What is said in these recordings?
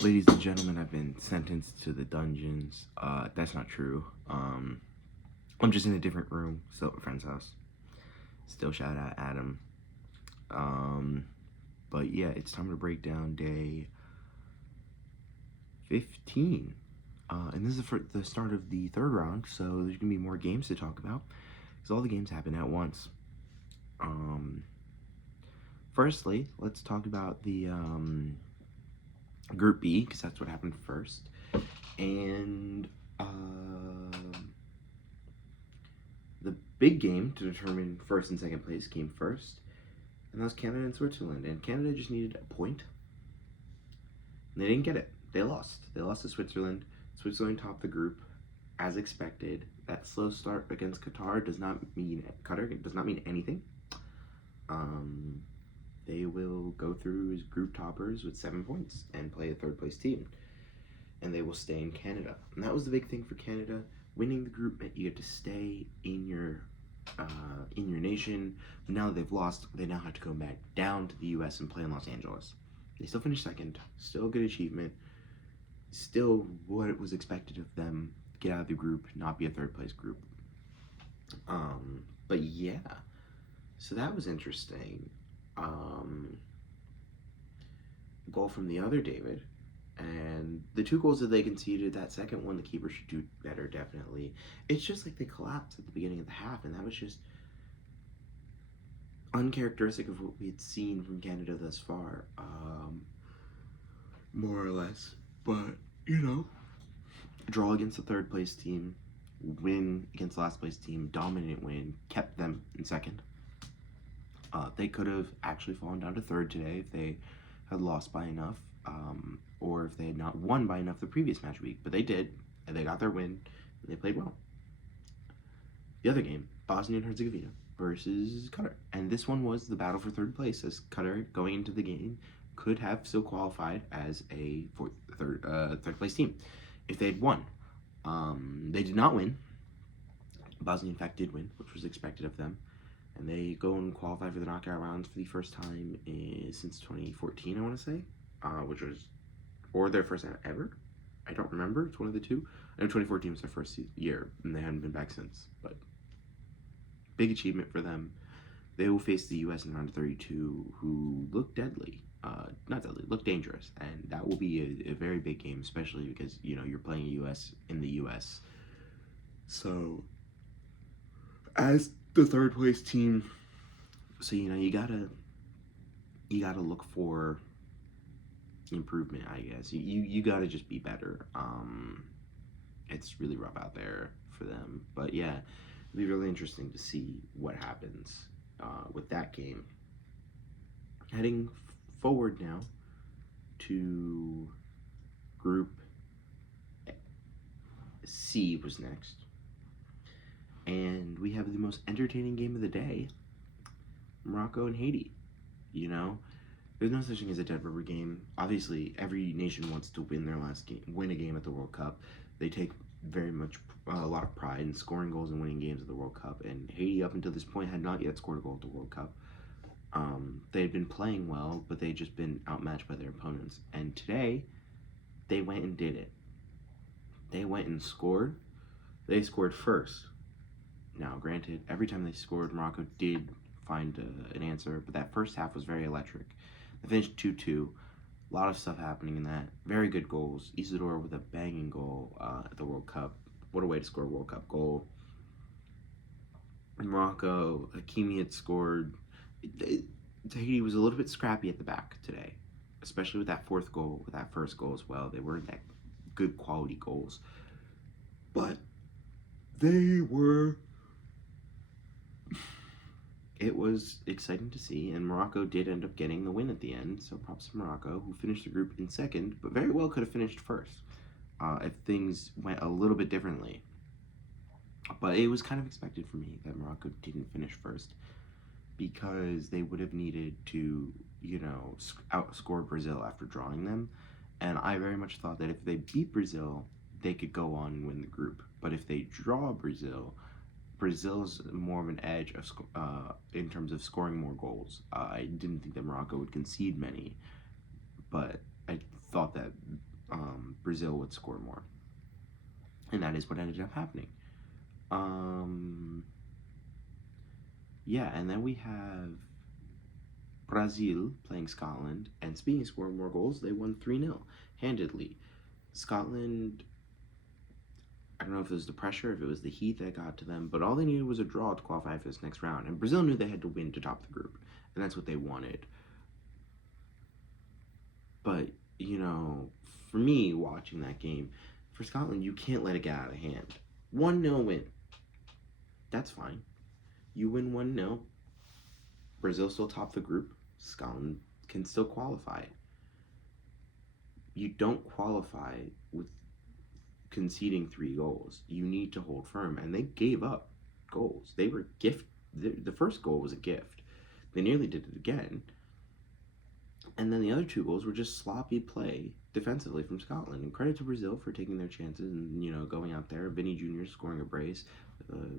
Ladies and gentlemen, I've been sentenced to the dungeons. That's not true. I'm just in a different room, still at a friend's house. Still shout out Adam. Um, but yeah, it's time to break down day 15. And this is for the start of the third round, so there's gonna be more games to talk about because all the games happen at once. Um, Firstly, let's talk about the Group B because that's what happened first. And the big game to determine first and second place came first, and that was Canada and Switzerland. And Canada just needed a point, and they didn't get it. They lost. They lost to Switzerland. Switzerland topped the group, as expected. That slow start against Qatar does not mean anything. Um, they will go through as group toppers with 7 points and play a third place team, and they will stay in Canada. And that was the big thing for Canada. Winning the group meant you get to stay in your nation. But now that they've lost, they now have to go back down to the U.S. and play in Los Angeles. They still finished second. Still a good achievement. Still what was expected of them. Get out of the group, not be a third place group. But yeah, so that was interesting. Goal from the other David. And the two goals that they conceded, that second one, the keeper should do better, definitely. It's just like they collapsed at the beginning of the half, and that was just uncharacteristic of what we had seen from Canada thus far, more or less. But, draw against the third place team, win against the last place team, dominant win, kept them in second. They could have actually fallen down to third today if they had lost by enough, or if they had not won by enough the previous match week. But they did, and they got their win, and they played well. The other game, Bosnia and Herzegovina versus Qatar. And this one was the battle for third place, as Qatar, going into the game, could have still qualified as a third place team if they had won. They did not win. Bosnia, in fact, did win, which was expected of them. And they go and qualify for the knockout rounds for the first time since 2014, I want to say, which was, or their first time ever. I don't remember. It's one of the two. I know 2014 was their first year, and they hadn't been back since. But big achievement for them. They will face the U.S. in round of 32, who look deadly. Not deadly, look dangerous. And that will be a very big game, especially because, you're playing a U.S. in the U.S. So, as the third place team, so, you gotta look for improvement, I guess. You gotta just be better. It's really rough out there for them. But yeah, it'll be really interesting to see what happens with that game. Heading forward now to Group C was next. And we have the most entertaining game of the day, Morocco and Haiti. There's no such thing as a dead rubber game. Obviously, every nation wants to win their last game, win a game at the World Cup. They take very much a lot of pride in scoring goals and winning games at the World Cup. And Haiti, up until this point, had not yet scored a goal at the World Cup. They had been playing well, but they'd just been outmatched by their opponents. And today, they went and did it. They went and scored. They scored first. Now, granted, every time they scored, Morocco did find an answer, but that first half was very electric. They finished 2-2. A lot of stuff happening in that. Very good goals. Isidore with a banging goal at the World Cup. What a way to score a World Cup goal. In Morocco, Hakimi had scored. Tahiti was a little bit scrappy at the back today, especially with that fourth goal, with that first goal as well. They weren't that good quality goals. But they were. It was exciting to see, and Morocco did end up getting the win at the end, so props to Morocco, who finished the group in second, but very well could have finished first if things went a little bit differently. But it was kind of expected for me that Morocco didn't finish first, because they would have needed to, outscore Brazil after drawing them, and I very much thought that if they beat Brazil, they could go on and win the group. But if they draw Brazil's more of an edge in terms of scoring more goals. I didn't think that Morocco would concede many, but I thought that Brazil would score more. And that is what ended up happening. Yeah, and then we have Brazil playing Scotland, and speaking of scoring more goals, they won 3-0 handedly. Scotland, I don't know if it was the pressure, if it was the heat that got to them, but all they needed was a draw to qualify for this next round. And Brazil knew they had to win to top the group, and that's what they wanted. But, for me, watching that game, for Scotland, you can't let it get out of hand. 1-0 win. That's fine. You win 1-0. Brazil still top the group. Scotland can still qualify. You don't qualify with conceding 3 goals. You need to hold firm. And they gave up goals. They were the first goal was a gift. They nearly did it again. And then the other 2 goals were just sloppy play defensively from Scotland. And credit to Brazil for taking their chances and, going out there. Vinny Jr. scoring a brace.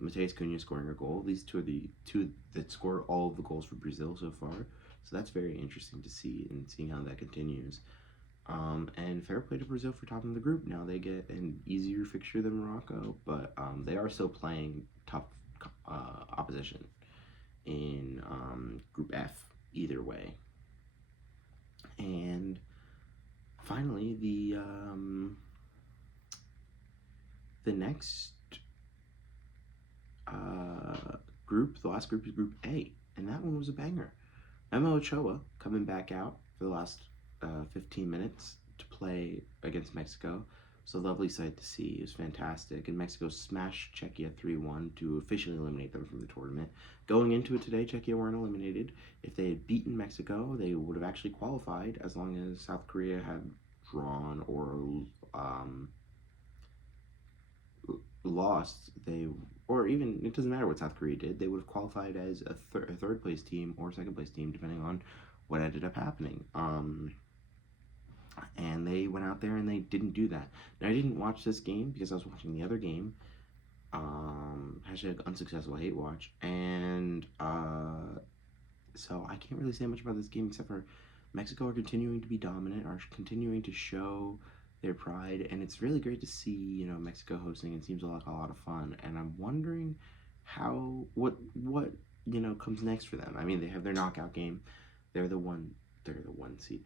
Matheus Cunha scoring a goal. These 2 are the 2 that scored all of the goals for Brazil so far. So that's very interesting to see and seeing how that continues. And fair play to Brazil for topping the group. Now they get an easier fixture than Morocco, but they are still playing tough opposition in Group F either way. And finally, the next group, the last group is Group A, and that one was a banger. Memo Ochoa coming back out for the last 15 minutes to play against Mexico. It's a lovely sight to see. It was fantastic. And Mexico smashed Czechia 3-1 to officially eliminate them from the tournament. Going into it today, Czechia weren't eliminated. If they had beaten Mexico, they would have actually qualified as long as South Korea had drawn or lost. Or even, it doesn't matter what South Korea did, they would have qualified as a third place team or second place team, depending on what ended up happening. And they went out there and they didn't do that. Now, I didn't watch this game because I was watching the other game. Hashtag unsuccessful hate watch. And so I can't really say much about this game except for Mexico are continuing to be dominant, are continuing to show their pride, and it's really great to see, Mexico hosting. It seems like a lot of fun, and I'm wondering what comes next for them. I mean, they have their knockout game. They're the one seed.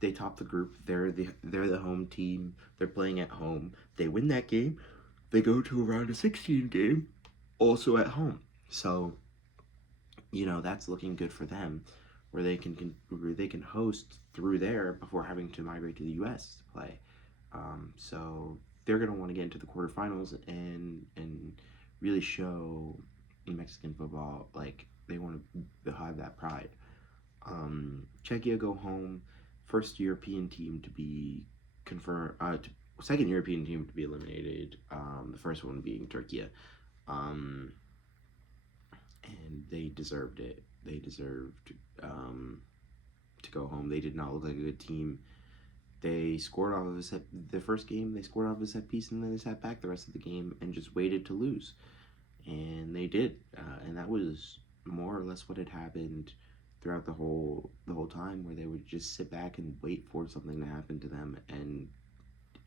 They top the group. They're the home team. They're playing at home. They win that game. They go to a round of 16 game, also at home. So, that's looking good for them, where they can host through there before having to migrate to the U.S. to play. So they're gonna want to get into the quarterfinals and really show Mexican football like they want to have that pride. Czechia go home, first European team to be confirmed, second European team to be eliminated, the first one being Turkey. And they deserved it. They deserved to go home. They did not look like a good team. They scored off of the first game, they scored off of a set piece, and then they sat back the rest of the game and just waited to lose. And they did. And that was more or less what had happened throughout the whole time, where they would just sit back and wait for something to happen to them, and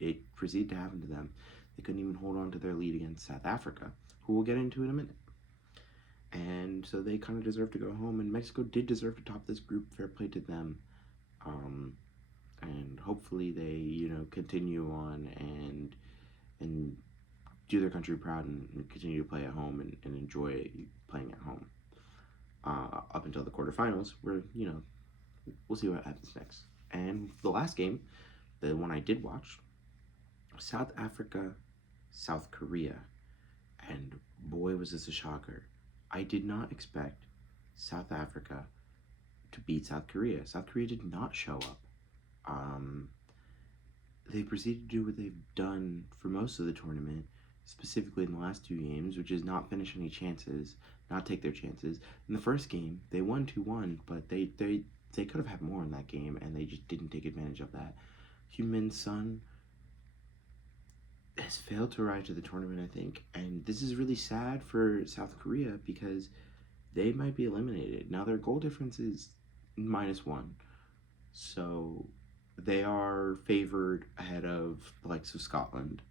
it proceeded to happen to them. They couldn't even hold on to their lead against South Africa, who we'll get into in a minute. And so they kind of deserved to go home, and Mexico did deserve to top this group. Fair play to them. And hopefully they, continue on and do their country proud and continue to play at home and enjoy playing at home. Up until the quarterfinals, where, we'll see what happens next. And the last game, the one I did watch, South Africa, South Korea. And boy, was this a shocker. I did not expect South Africa to beat South Korea. South Korea did not show up. They proceeded to do what they've done for most of the tournament, specifically in the last 2 games, which is not finish any chances, not take their chances. In the first game, they won 2-1, but they could have had more in that game, and they just didn't take advantage of that. Heung-min Son has failed to arrive to the tournament, I think, and this is really sad for South Korea because they might be eliminated. Now, their goal difference is -1, so they are favored ahead of the likes of Scotland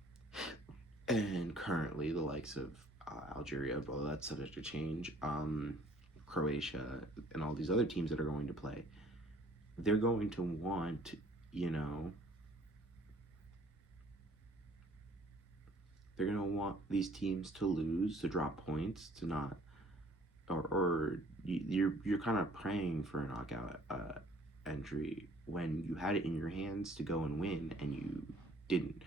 and currently the likes of Algeria, although that's subject to change, Croatia, and all these other teams that are going to play. They're going to want, you know, they're going to want these teams to lose, to drop points, to not, or you're kind of praying for a knockout entry when you had it in your hands to go and win and you didn't.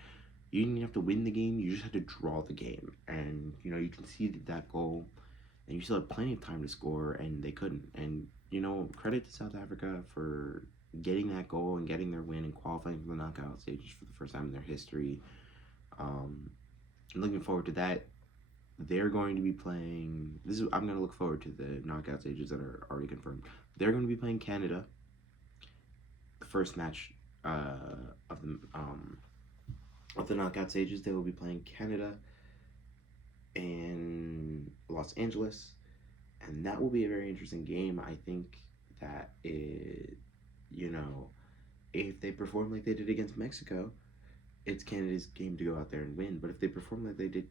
You didn't have to win the game, you just had to draw the game. And, you know, you conceded that goal and you still had plenty of time to score and they couldn't. And, you know, credit to South Africa for getting that goal and getting their win and qualifying for the knockout stages for the first time in their history. I'm looking forward to that. They're going to be playing. I'm going to look forward to the knockout stages that are already confirmed. They're going to be playing Canada. The first match of the knockout stages, they will be playing Canada and Los Angeles, and that will be a very interesting game. I think that you know, if they perform like they did against Mexico, it's Canada's game to go out there and win. But if they perform like they did,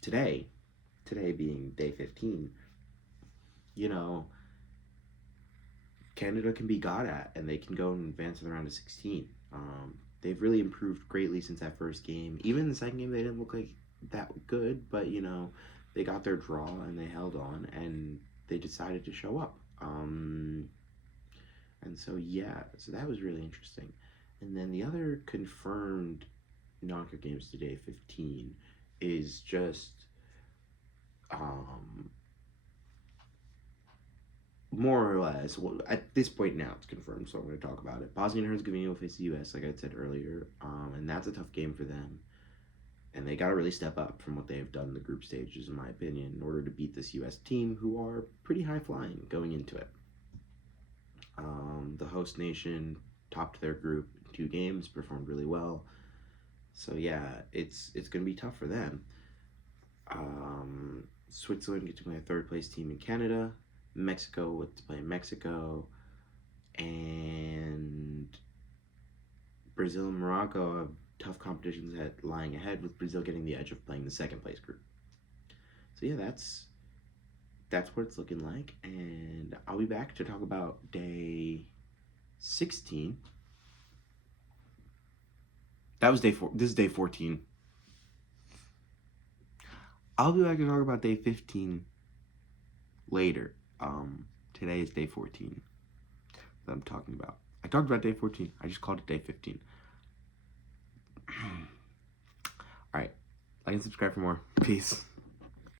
today being day 15, you know, Canada can be got at, and they can go and advance to the round of 16. They've really improved greatly since that first game. Even in the second game, they didn't look like that good, but, you know, they got their draw and they held on and they decided to show up. And so, yeah, so that was really interesting. And then the other confirmed knockout games today, 15, is just more or less, well, at this point now it's confirmed, so I'm going to talk about it. Bosnia and Herzegovina will face the U.S., like I said earlier, and that's a tough game for them. And they got to really step up from what they have done in the group stages, in my opinion, in order to beat this U.S. team, who are pretty high-flying going into it. The host nation topped their group in 2 games, performed really well. So yeah, it's going to be tough for them. Switzerland gets to play a third-place team in Canada. Mexico with to play Mexico, and Brazil and Morocco have tough competitions lying ahead, with Brazil getting the edge of playing the second place group. So yeah, that's what it's looking like, and I'll be back to talk about day 16. That was day 4. This is day 14. I'll be back to talk about day 15 later. Today is day 14 that I'm talking about. I talked about day 14. I just called it day 15. Alright. Like and subscribe for more. Peace.